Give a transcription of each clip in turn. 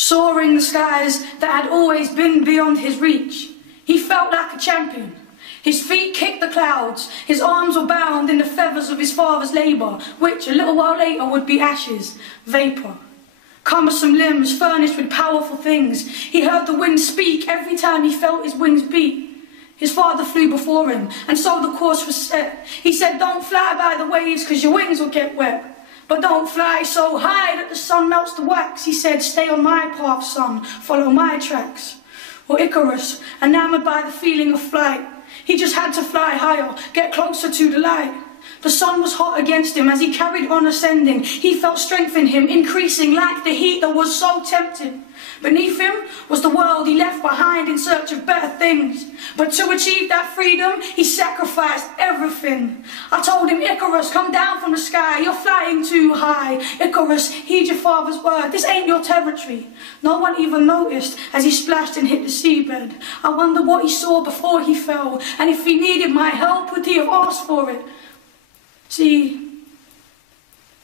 soaring the skies that had always been beyond his reach. He felt like a champion. His feet kicked the clouds, his arms were bound in the feathers of his father's labour, which a little while later would be ashes, vapour. Cumbersome limbs furnished with powerful things. He heard the wind speak every time he felt his wings beat. His father flew before him, and so the course was set. He said, don't fly by the waves, 'cause your wings will get wet. But don't fly so high that the sun melts the wax. He said, stay on my path, son, follow my tracks. Well, Icarus, enamoured by the feeling of flight, he just had to fly higher, get closer to the light. The sun was hot against him as he carried on ascending. He felt strength in him, increasing like the heat that was so tempting. Beneath him was the world he left behind in search of better things. But to achieve that freedom, he sacrificed everything. I told him, Icarus, come down from the sky, you're flying too high. Icarus, heed your father's word, this ain't your territory. No one even noticed as he splashed and hit the seabed. I wonder what he saw before he fell, and if he needed my help, would he have asked for it? See,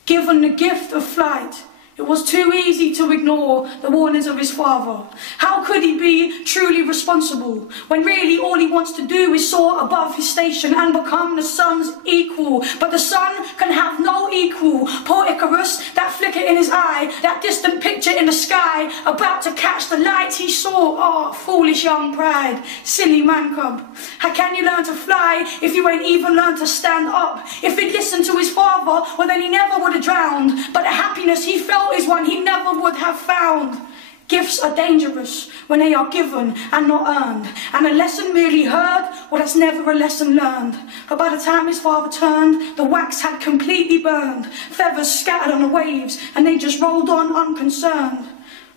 given the gift of flight, it was too easy to ignore the warnings of his father. How could he be truly responsible when really all he wants to do is soar above his station and become the sun's equal? But the sun can have no equal. Poor Icarus, that flicker in his eye, that distant picture in the sky, about to catch the light he saw. Oh, foolish young pride, silly man cub. How can you learn to fly if you ain't even learned to stand up? If he'd listened to his father, well then he never would have drowned. But the happiness he felt is one he never would have found. Gifts are dangerous when they are given and not earned, and a lesson merely heard, well that's never a lesson learned. But by the time his father turned, the wax had completely burned, feathers scattered on the waves, and they just rolled on unconcerned.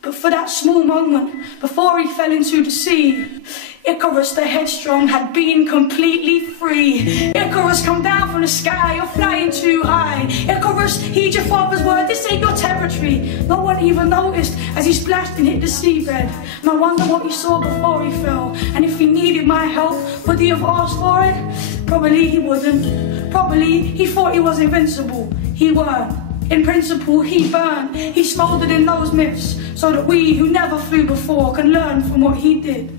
But for that small moment, before he fell into the sea, Icarus the headstrong had been completely free. Icarus, come down from the sky, you're flying too high. Icarus, heed your father's word, this ain't your territory. No one even noticed as he splashed and hit the seabed. And I wonder what he saw before he fell, and if he needed my help, would he have asked for it? Probably he wouldn't. Probably he thought he was invincible. He weren't. In principle, he burned, he smouldered in those myths, so that we who never flew before can learn from what he did.